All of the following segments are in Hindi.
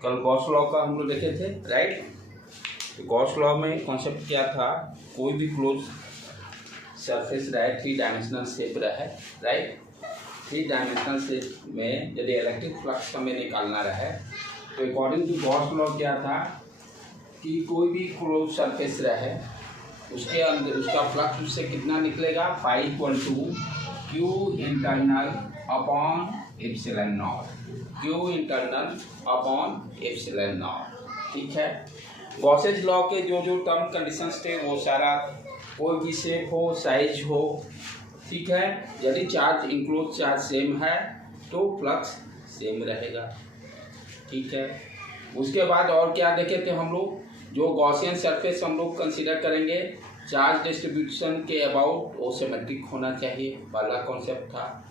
कल गॉस लॉ का हम लोग देखे थे, राइट। तो गॉस लॉ में कॉन्सेप्ट क्या था, कोई भी क्लोज सरफेस रहे, 3 डायमेंशनल शेप रहे, राइट। 3 डायमेंशनल शेप में यदि इलेक्ट्रिक फ्लक्स हमें निकालना रहे तो अकॉर्डिंग टू गॉस लॉ क्या था कि कोई भी क्लोज सरफेस रहे उसके अंदर उसका फ्लक्स उससे कितना निकलेगा, phi equal to q internal upon epsilon naught, q internal upon epsilon naught, ठीक है। गॉसेज लॉ के जो जो टर्म कंडीशंस थे वो सारा, कोई भी शेप हो, साइज हो, ठीक है, यदि चार्ज इंक्लोज चार्ज सेम है तो फ्लक्स सेम रहेगा, ठीक है। उसके बाद और क्या देखे थे हम लोग, जो गॉसियन सरफेस हम लोग कंसीडर करेंगे, चार्ज डिस्ट्रीब्यूशन के अबाउट वो सिमेट्रिक होना चाहिए, पहला कॉन्सेप्ट था।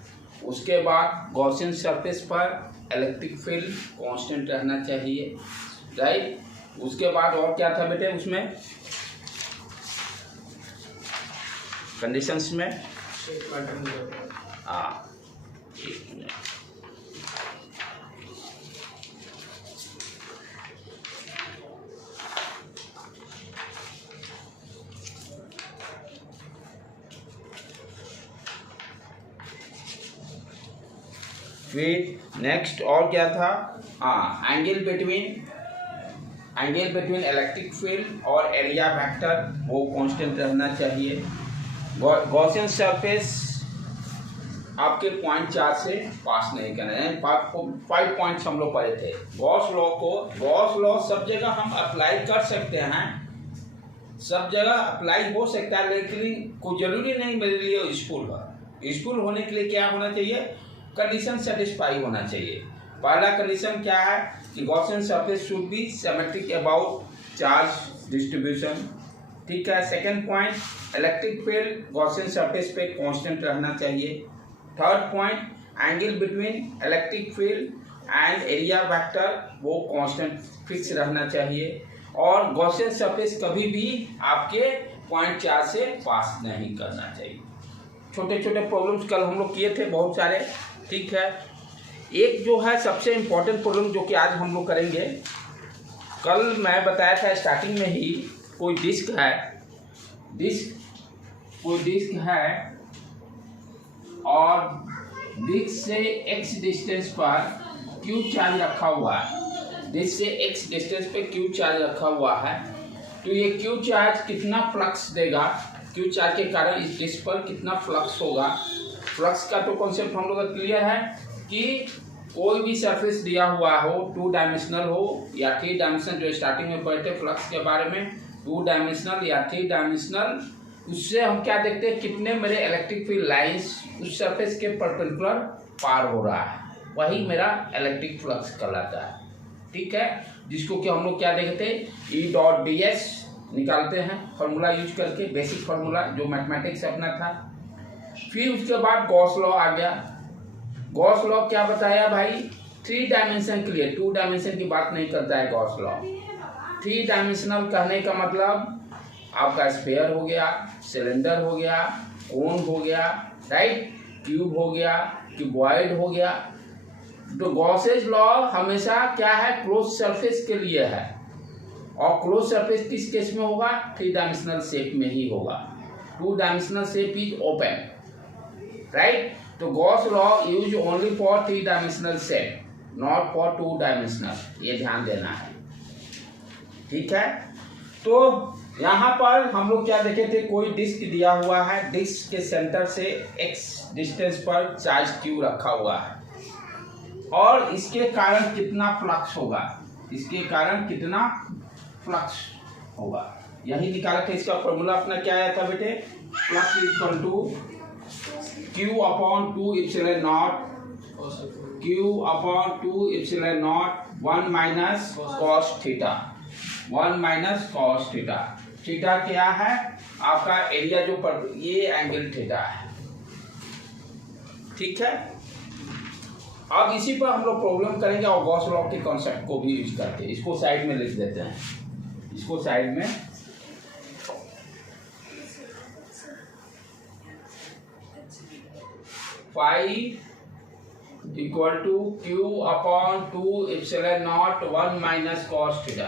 उसके बाद गॉसियन सरफेस पर इलेक्ट्रिक फील्ड कांस्टेंट रहना चाहिए, राइट। उसके बाद और क्या था बेटे उसमें कंडीशंस में, हाँ, एक मिनट, फिर नेक्स्ट और क्या था, हाँ, एंगल बिटवीन इलेक्ट्रिक फील्ड और एरिया वेक्टर वो कांस्टेंट रहना चाहिए। गॉसियन सरफेस आपके पॉइंट 4 से पास नहीं करना है, 5 पॉइंट्स हम लोग पढ़े थे। गॉस लॉ सब जगह हम अप्लाई कर सकते हैं, सब जगह अप्लाई हो सकता है, लेकिन कोई जरूरी नहीं मेरे लिए यूजफुल होने के लिए क्या होना चाहिए, कंडीशन सेटिस्फाई होना चाहिए। पहला कंडीशन क्या है कि Gaussian surface should be symmetric about charge distribution, ठीक है। Second point, electric field Gaussian surface पे कांस्टेंट रहना चाहिए। Third point, angle between electric field and area vector वो कांस्टेंट फिक्स रहना चाहिए। और गॉसियन सरफेस कभी भी आपके पॉइंट 4 से पास नहीं करना चाहिए। छोटे छोटे प्रॉब्लम्स कल हम लोग किए थे बहुत सारे, ठीक है। एक जो है सबसे इम्पोर्टेंट प्रॉब्लम जो कि आज हम लोग करेंगे, कल मैं बताया था स्टार्टिंग में ही, कोई डिस्क है और डिस्क से x डिस्टेंस पर q चार्ज रखा हुआ है, डिस्क से x डिस्टेंस पे q चार्ज रखा हुआ है। तो ये q चार्ज कितना फ्लक्स देगा, q चार्ज के कारण इस डिस्क पर कितना फ्लक्स होगा। फ्लक्स का तो कॉन्सेप्ट हम लोग का क्लियर है कि कोई भी सरफेस दिया हुआ हो, 2 डायमेंशनल हो या 3 डायमेंशनल, जो स्टार्टिंग में पढ़े थे फ्लक्स के बारे में, 2 डायमेंशनल या 3 डायमेंशनल, उससे हम क्या देखते हैं, कितने मेरे इलेक्ट्रिक फील्ड लाइंस उस सरफेस के परपेंडिकुलर पार हो रहा है, वही मेरा इलेक्ट्रिक फ्लक्स कहलाता है, ठीक है। जिसको कि हम लोग क्या देखते हैं, E.ds निकालते हैं फॉर्मूला यूज करके, बेसिक फॉर्मूला जो मैथमेटिक्स अपना था। फिर उसके बाद गॉस लॉ आ गया। गॉस लॉ क्या बताया भाई, 3 डायमेंशन के लिए, 2 डायमेंशन की बात नहीं करता है गॉस लॉ। 3 डायमेंशनल कहने का मतलब आपका स्फीयर हो गया, सिलेंडर हो गया, कोन हो गया, राइट, क्यूब हो गया, क्यूबॉइड हो गया। तो गॉसेज लॉ हमेशा क्या है, क्लोज सरफेस के लिए है, और क्लोज सरफेस किस केस में होगा, 3 डायमेंशनल शेप में ही होगा। 2 dimensional shape is open, right. तो Gauss law use only for 3 dimensional shape, not for 2 dimensional, ये ध्यान देना है, ठीक है। तो यहाँ पर हम लोग क्या देखे थे, कोई डिस्क दिया हुआ है, डिस्क के सेंटर से x डिस्टेंस पर चार्ज q रखा हुआ है, और इसके कारण कितना फ्लक्स होगा, यही निकाला था। इसका फॉर्मूला अपना क्या आया था बेटे, flux equal to q upon 2 epsilon naught, q upon 2 epsilon naught 1 minus cos theta, 1 minus cos theta. Theta क्या है आपका एरिया, जो पर ये एंगल थीटा है, ठीक है। अब इसी पर हम लोग प्रॉब्लम करेंगे और गॉस लॉ के कॉन्सेप्ट को भी यूज करके इसको साइड में लिख देते हैं, इसको साइड में। Phi equal to q upon 2 epsilon naught 1 minus cos theta,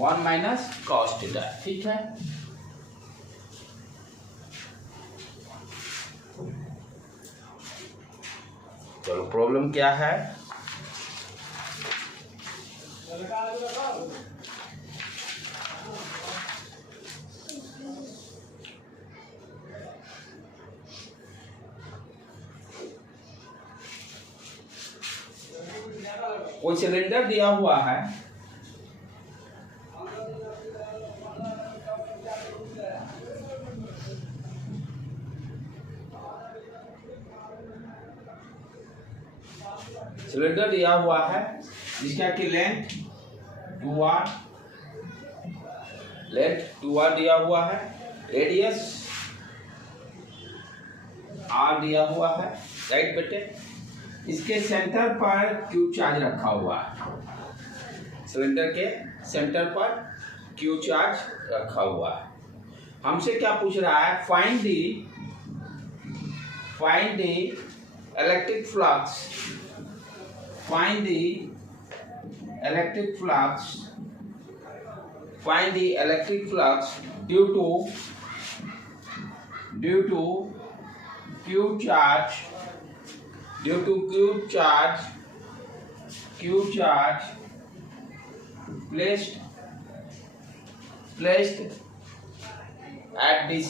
1 minus cos theta. ठीक है, चलो प्रॉब्लम क्या है। वो सिलेंडर दिया हुआ है, सिलेंडर दिया हुआ है जिसका कि लेंथ 2r, लेंथ 2r दिया हुआ है, रेडियस r दिया हुआ है, राइट बेटे। इसके सेंटर पर क्यू चार्ज रखा हुआ है, सिलेंडर के सेंटर पर क्यू चार्ज रखा हुआ है। हमसे क्या पूछ रहा है, find the electric flux, find the electric flux due to q charge placed at the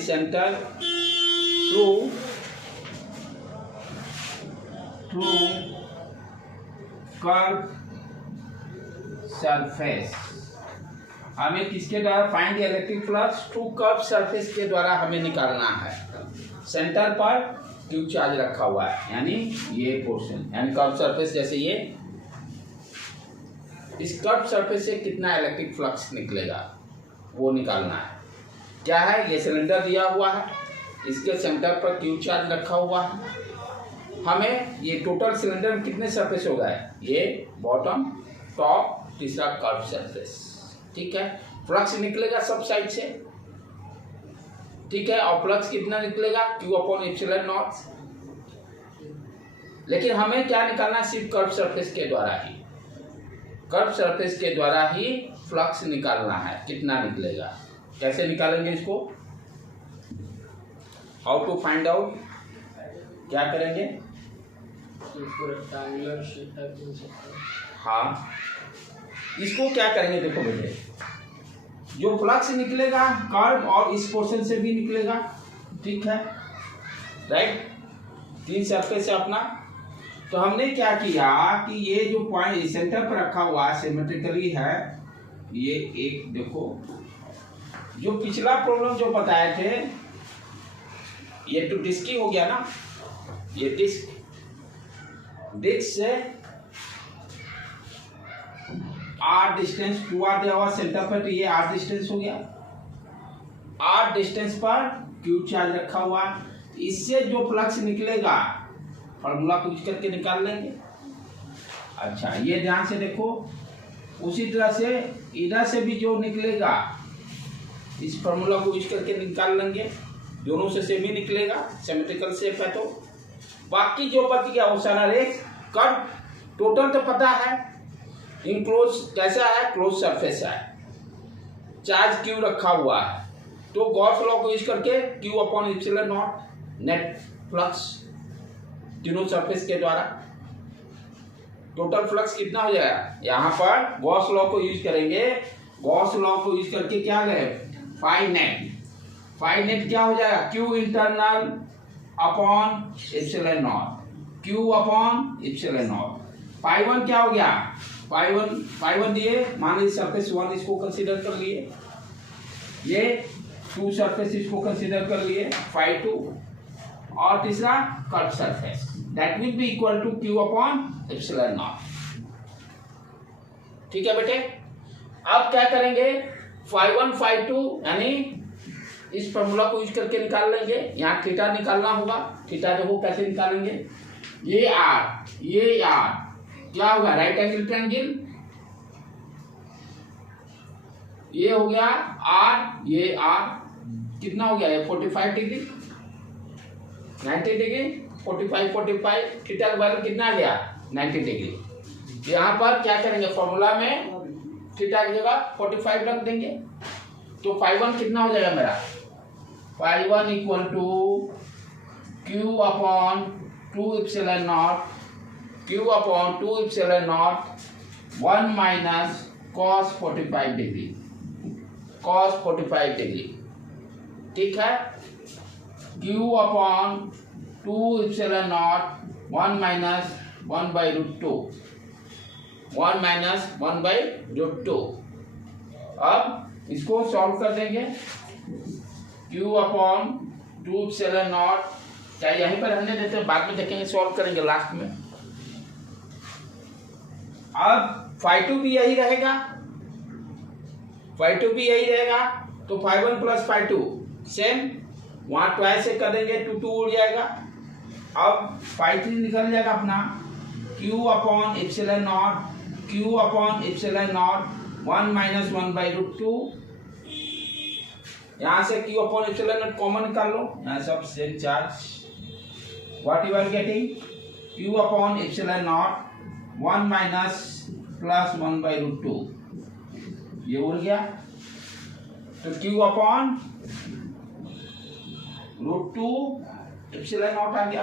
center through curved surface। हमें किसके द्वारा find electric flux through curve surface के द्वारा हमें निकालना है। सेंटर पर क्यू चार्ज रखा हुआ है, यानी ये पोर्शन, यानी कर्व सरफेस जैसे ये, इस कर्व सरफेस से कितना इलेक्ट्रिक फ्लक्स निकलेगा वो निकालना है। क्या है, ये सिलेंडर दिया हुआ है, इसके सेंटर पर क्यू चार्ज रखा हुआ है। हमें ये टोटल सिलेंडर में कितने सरफेस हो गए, ये बॉटम, टॉप, तीसरा कर्व सरफेस। ठीक है, फ्लक्स निकलेगा सब साइड से। ठीक है, और फ्लक्स कितना निकलेगा, क्यू अपॉन एप्सिलॉन नॉट। लेकिन हमें क्या निकालना है, सिर्फ कर्व सरफेस के द्वारा ही, कर्व सरफेस के द्वारा ही फ्लक्स निकालना है, कितना निकलेगा। कैसे निकालेंगे इसको, हाउ टू फाइंड आउट, क्या करेंगे, हाँ इसको क्या करेंगे, देखो बेटे, जो फ्लक्स निकलेगा कर्व और इस पोर्शन से भी निकलेगा। ठीक है, राइट, तीन सरफेस है अपना। तो हमने क्या किया कि ये जो पॉइंट सेंटर पर रखा हुआ सिमेट्रिकली है, ये एक देखो, जो पिछला प्रॉब्लम जो बताए थे, ये तो डिस्क ही हो गया ना, ये डिस्क से आर डिस्टेंस 2r दिया हुआ सेंटर पर, तो ये आर डिस्टेंस हो गया। आर डिस्टेंस पर क्यू चार्ज रखा हुआ, इससे जो फ्लक्स निकलेगा फॉर्मूला को यूज करके निकाल लेंगे। अच्छा, ये ध्यान से देखो, उसी तरह से इधर से भी जो निकलेगा इस फॉर्मूला को यूज करके निकाल लेंगे, दोनों से सेम ही निकलेगा, सिमेट्रिकल शेप है। तो बाकी जो बच गया वो सारा रेख कर्व, टोटल तो पता है, इनक्लोज कैसा है, क्लोज सरफेस है, चार्ज क्यू रखा हुआ है, तो गॉस लॉ को यूज करके Q upon epsilon not net flux तीनों सरफेस के द्वारा, टोटल फ्लक्स कितना हो जाएगा। यहाँ पर गॉस लॉ को यूज करेंगे, गॉस लॉ को यूज करके क्या गए, फाई नेट क्या हो जाएगा, Q internal upon epsilon naught, Q upon epsilon not. Pi one क्या हो गया, पाई वन दिए, मान लीजिए सरफेस 1 इसको कंसीडर कर लिए, ये 2 सरफेस इसको कंसीडर कर लिए, फाई 2, और तीसरा curve surface, that will be equal to q upon epsilon naught. ठीक है बेटे, अब क्या करेंगे, फाई 1 फाई 2 यानी इस फॉर्मूला को यूज करके निकाल लेंगे। यहाँ थीटा निकालना होगा, थीटा देखो कैसे निकालेंगे, ये आर क्या होगा, राइट एंगल ट्रायंगल, ये हो गया आर, ये आर कितना हो गया, ये 45 डिग्री, 90 डिग्री, 45 थीटा का वैल्यू कितना आ गया 90 डिग्री। यहाँ पर क्या करेंगे, फॉर्मूला में थीटा की जगह 45 रख देंगे, तो φ1 कितना हो जाएगा मेरा, φ1 equal to Q upon 2 epsilon naught, Q upon 2 epsilon naught 1 minus cos 45 degree, cos 45 degree, ठीक है। Q upon 2 epsilon naught 1 minus 1 by root 2, 1 minus 1 by root 2। अब इसको सॉल्व कर देंगे, Q अपॉन 2 एप्सिलॉन नॉट, क्या यहीं पर रहने देते हैं, बाद में देखेंगे, सॉल्व करेंगे लास्ट में। अब φ2 भी यही रहेगा, φ2 भी यही रहेगा, तो φ1 प्लस φ2 सेम, वहां ट्वाइस से कर देंगे, 2 2 उड़ जाएगा। अब φ3 निकल जाएगा अपना, Q upon epsilon naught, Q upon epsilon naught 1 minus 1 by root 2, यहाँ से Q upon epsilon naught common निकाल लो, यहाँ सब same charge, what you are getting, Q upon epsilon naught 1 minus plus 1 by root 2, ये उड़ गया, तो Q upon root 2 epsilon naught आ गया।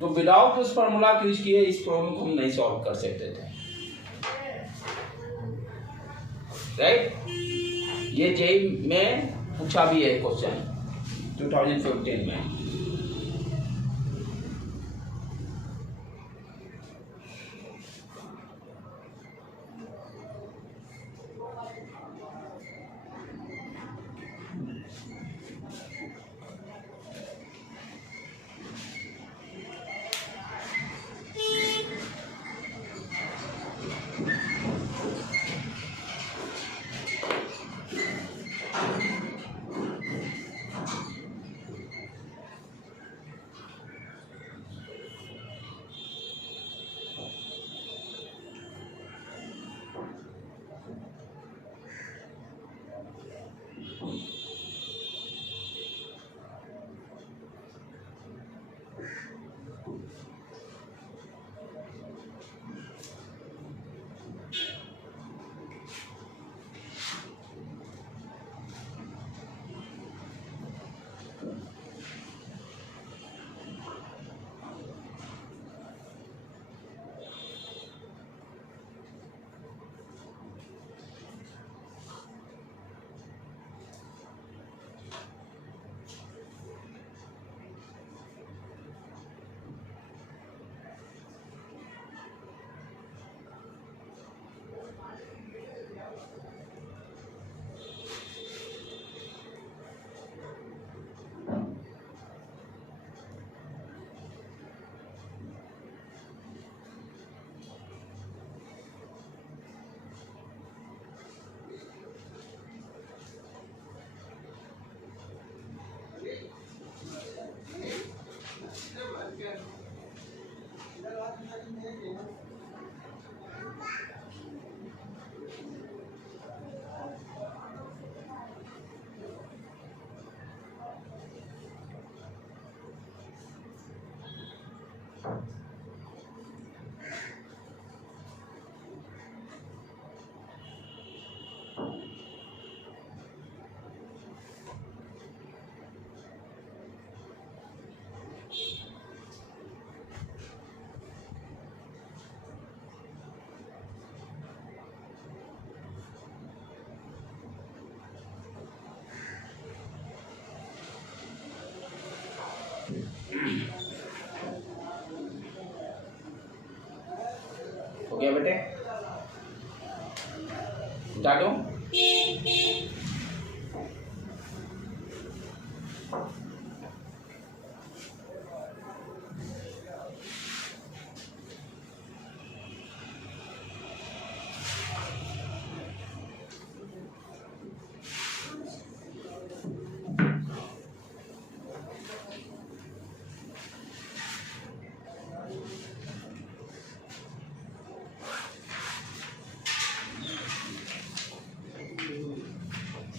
तो विदाउट उस फॉर्मूला को यूज किए इस प्रॉब्लम को हम नहीं सॉल्व कर सकते थे, राइट। ये जेईई में पूछा भी है क्वेश्चन 2015 में। हो गया बेटे, उठा दो।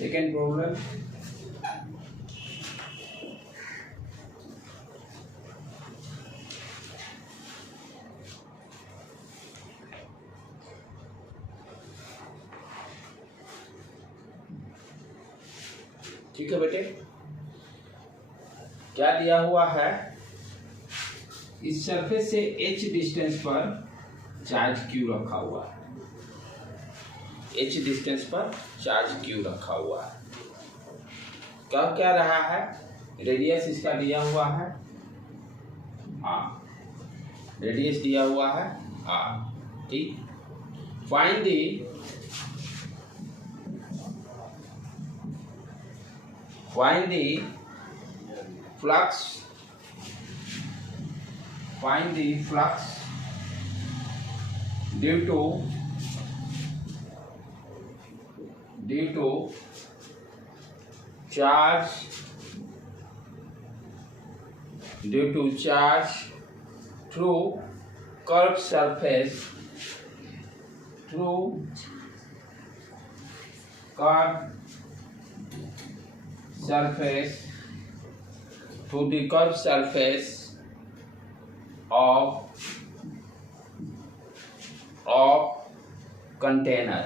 सेकेंड प्रॉब्लम, ठीक है बेटे। क्या दिया हुआ है, इस सरफेस से h डिस्टेंस पर चार्ज q रखा हुआ है, h डिस्टेंस पर चार्ज q रखा हुआ है। क्या रहा है, रेडियस इसका दिया हुआ है r, रेडियस दिया हुआ है r, ठीक। Find the find the flux due to charge through curved surface to the curved surface of container,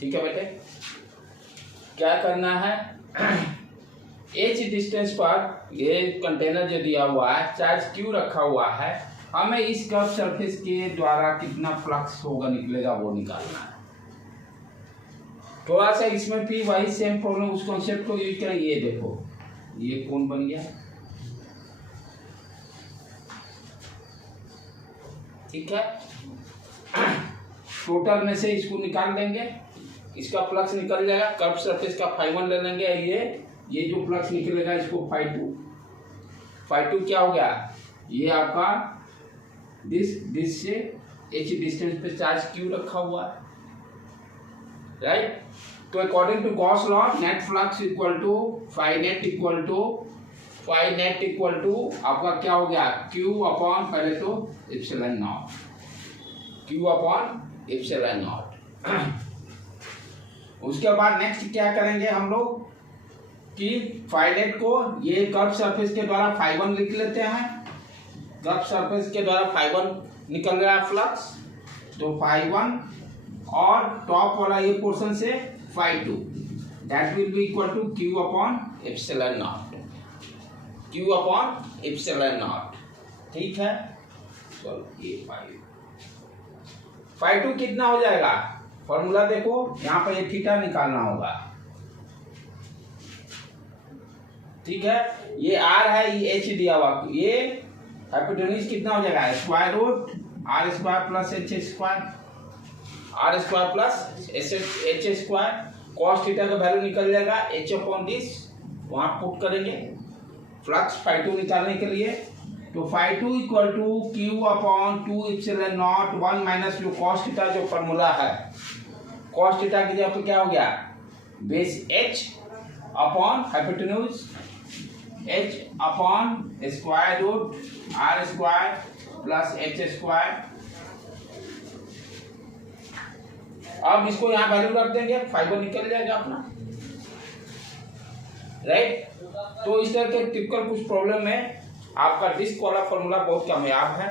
ठीक है बेटे। क्या करना है, h डिस्टेंस पर ये कंटेनर जो दिया हुआ है, चार्ज q रखा हुआ है, हमें इस कर्व सरफेस के द्वारा कितना फ्लक्स होगा निकलेगा वो निकालना है। थोड़ा सा इसमें भी वही सेम प्रॉब्लम, उस कॉन्सेप्ट को यूज करें। ये देखो, ये कौन बन गया, ठीक है। टोटल में से इसको निकाल देंगे, इसका फ्लक्स निकल जाएगा। कर्व सरफेस का φ1 ले लेंगे, ये जो फ्लक्स निकलेगा इसको φ2 क्या हो गया, ये आपका दिस से h डिस्टेंस पे चार्ज q रखा हुआ है, राइट। तो according to Gauss law, net flux equal to phi net equal to आपका क्या हो गया, q अपॉन पहले तो epsilon naught, q upon epsilon naught. उसके बाद नेक्स्ट क्या करेंगे हम लोग कि फाई नेट को ये कर्व सरफेस के द्वारा φ1 लिख लेते हैं। कर्व सरफेस के द्वारा φ1 निकल रहा है फ्लक्स, तो φ1 और टॉप वाला ये पोर्शन से φ2, that will be equal to q upon epsilon naught, ठीक है। चलो ये φ2 कितना हो जाएगा, फॉर्मूला देखो, यहाँ पर ये थीटा निकालना होगा, ठीक है। ये r है, ये h दिया हुआ, ये हाइपोटेन्यूज कितना हो जाएगा, square root r square plus h square, r square plus h square. Cos theta का वैल्यू निकल जाएगा h अपॉन दिस, वहां पुट करेंगे फ्लक्स φ2 निकालने के लिए। तो φ2 equal to q upon 2 epsilon naught 1 minus जो कॉस थीटा जो फॉर्मूला है, कॉस थीटा की जगह पे क्या हो गया, base h upon hypotenuse h upon square root r square plus h square. अब इसको यहाँ वैल्यू रख देंगे, फाइबर निकल जाएगा अपना, राइट। तो इस तरह के टिपिकल कुछ प्रॉब्लम में आपका डिस्क वाला फॉर्मूला बहुत कामयाब है,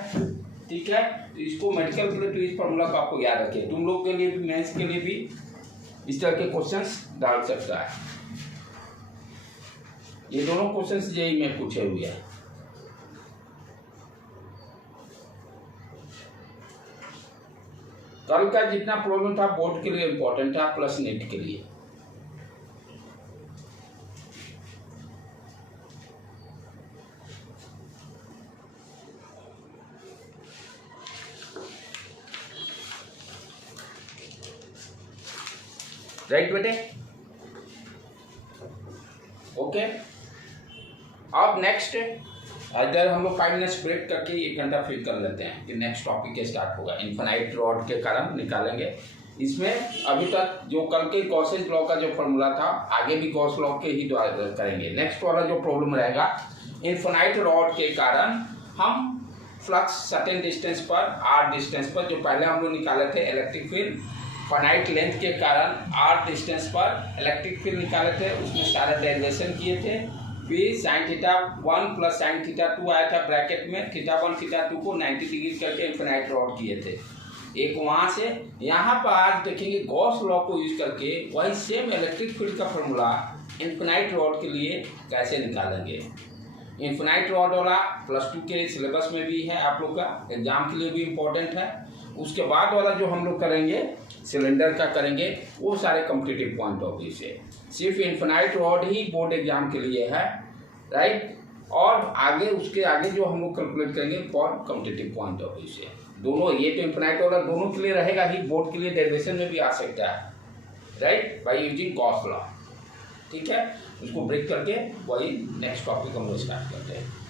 ठीक है। तो इसको मेडिकल के लिए तो इस फॉर्मूला को आपको याद रखिए, तुम लोग के लिए भी, मेंस के लिए भी इस तरह के क्वेश्चंस डाल सकता है। ये दोनों क्वेश्चंस जेईई में पूछे हुए हैं। कल का जितना प्रॉब्लम था बोर्ड के लिए इंपॉर्टेंट था, प्लस नेट के लिए। राइट बेटे, ओके। अब नेक्स्ट इधर हम लोग 5 मिनट्स ब्रेक करके 1 घंटा फिर कर लेते हैं कि नेक्स्ट टॉपिक स्टार्ट होगा। इनफाइनाइट रॉड के कारण निकालेंगे। इसमें अभी तक जो कल के गॉसेस लॉ का जो फॉर्मूला था, आगे भी गॉस लॉ के ही द्वारा करेंगे। नेक्स्ट वाला जो प्रॉब्लम रहेगा, इनफाइनाइट रॉड के कारण हम फ्लक्स सर्टेन डिस्टेंस पर आर डिस्टेंस पर, जो पहले हम लोग निकाले थे इलेक्ट्रिक फील्ड फाइनाइट लेंथ के कारण आर डिस्टेंस पर इलेक्ट्रिक फील्ड निकाले थे, उसमें सारे डेरिवेशन किए थे। फिर sine theta 1 plus sine theta 2 आया था ब्रैकेट में, थीटा 1 थीटा 2 को 90 डिग्री करके इन्फिनाइट रॉड किए थे। एक वहाँ से यहाँ पर आज देखेंगे गॉस लॉ को यूज करके वही सेम इलेक्ट्रिक फील्ड का फॉर्मूला इन्फिनाइट रॉड के लिए कैसे निकालेंगे। इन्फिनाइट रॉड वाला +2 के सिलेबस में भी है, आप लोग का एग्जाम के लिए भी इम्पोर्टेंट है। उसके बाद वाला जो हम लोग करेंगे सिलेंडर का करेंगे, वो सारे कॉम्पिटिटिव पॉइंट ऑफ व्यू से, सिर्फ इन्फिनाइट रॉड ही बोर्ड एग्जाम के लिए है, राइट। और आगे उसके आगे जो हम लोग कैलकुलेट करेंगे for competitive point of view से, दोनों ये तो इन्फिनाइट वाला दोनों के लिए रहेगा ही, बोर्ड के लिए डेरिवेशन में भी आ सकता है, right, by using Gauss law. ठीक है, उसको ब्रेक करके वही नेक्स्ट टॉपिक हम लोग स्टार्ट करते हैं।